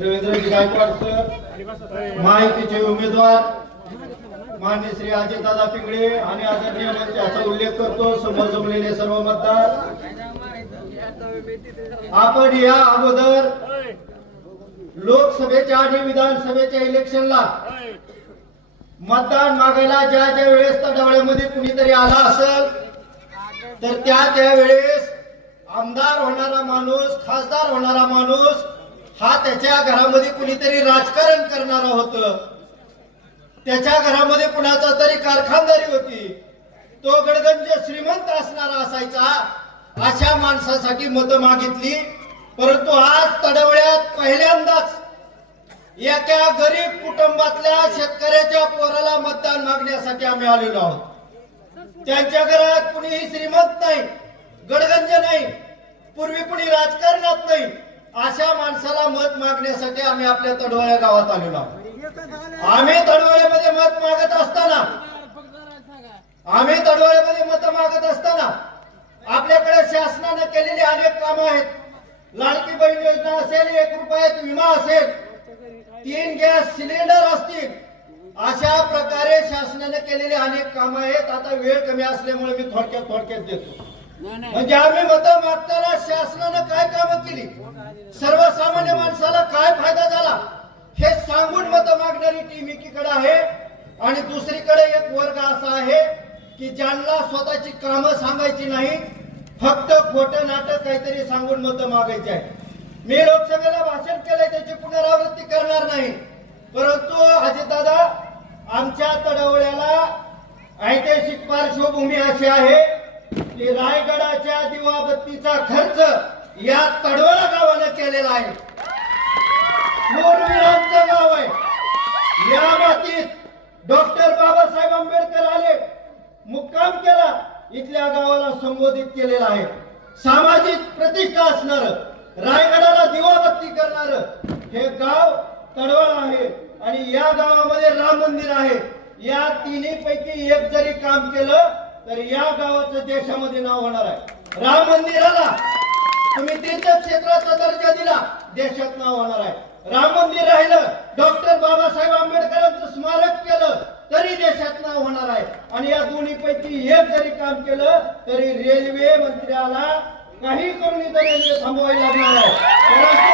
रवींद्रजी गायकवाड माहितीचे उमेदवार मान्य श्री अजितदादा पिंगळे आणि आदरणीय याचा उल्लेख करतो समोर जमलेले सर्व मतदार आपण या अगोदर लोकसभेच्या आणि विधानसभेच्या इलेक्शनला मतदान मागायला ज्या ज्या वेळेस तडवळ्यामध्ये कुणीतरी आला असेल तर त्या त्या वेळेस आमदार होणारा माणूस खासदार होणारा माणूस हा त्याच्या घरामध्ये कुणीतरी राजकारण करणारा होतं त्याच्या घरामध्ये कुणाचा तरी कारखानदारी होती तो गडगंज श्रीमंत असणारा असायचा अशा माणसासाठी मत मागितली परंतु आज तडवड्यात पहिल्यांदाच एका गरीब कुटुंबातल्या शेतकऱ्याच्या पोराला मतदान मागण्यासाठी आम्ही आलेलो आहोत त्यांच्या घरात कुणीही श्रीमंत नाही गडगंज नाही पूर्वी कुणी राजकारणात नाही अशा माणसाला मत मागण्यासाठी आम्ही आपल्या तडवळ्या गावात आलेलो आहोत आम्ही तडवळ्यामध्ये मत मागत असताना आम्ही तडवळ्यामध्ये मत मागत असताना आपल्याकडे शासनाने केलेली अनेक कामं आहेत लाडकी बहीण योजना असेल एक रुपयात विमा असेल तीन गॅस सिलेंडर असतील अशा प्रकारे शासनाने केलेली अनेक कामं आहेत आता वेळ कमी असल्यामुळे मी थोडक्यात थोडक्यात देतो म्हणजे आम्ही मत मागताना शासनानं काय कामं केली सर्वसामान्य माणसाला काय फायदा झाला हे सांगून मत मागणारी टीम एकीकडे आहे आणि दुसरीकडे एक वर्ग असा आहे की ज्यांना स्वतःची काम सांगायची नाही फक्त खोटं नाटक काहीतरी सांगून मत मागायची आहे मी लोकसभेला भाषण केलंय त्याची पुनरावृत्ती करणार नाही परंतु अजितदादा आमच्या तडवळ्याला ऐतिहासिक पार्श्वभूमी अशी आहे की रायगडाच्या दिवाबत्तीचा खर्च या तडवळा गावानं केलेला आहे मोरवीरांचं गाव आहे या मातीत डॉक्टर बाबासाहेब आंबेडकर आले मुक्काम केला इथल्या गावाला संबोधित केलेला आहे सामाजिक प्रतिष्ठा असणार रायगडाला दिवाबत्ती करणार हे गाव तडवळ आहे आणि या गावामध्ये राम मंदिर आहे या तिन्ही पैकी एक जरी काम केलं तर या गावाचं देशामध्ये नाव होणार आहे राम मंदिराला तुम्ही क्षेत्राचा दर्जा दिला देशात नाव होणार आहे राम मंदिर राहिलं डॉक्टर बाबासाहेब आंबेडकरांचं स्मारक केलं तरी देशात नाव होणार आहे आणि या दोन्ही पैकी एक जरी काम केलं तरी रेल्वे मंत्र्याला काही करून रेल्वे थांबवायला लागणार आहे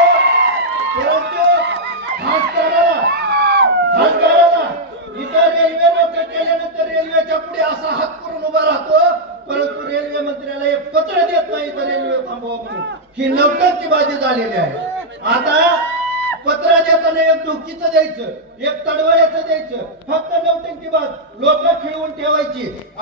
रेल्वेच्या असा हात करून उभा राहतो परंतु रेल्वे मंत्र्याला एक पत्र देत नाही तर रेल्वे थांबवा म्हणून ही नवटंकी बाजी झालेली आहे आता पत्र देताना एक डोकीचं द्यायचं एक तडवळ्याचं द्यायचं फक्त नवटंकी बाज लोक खिळवून ठेवायची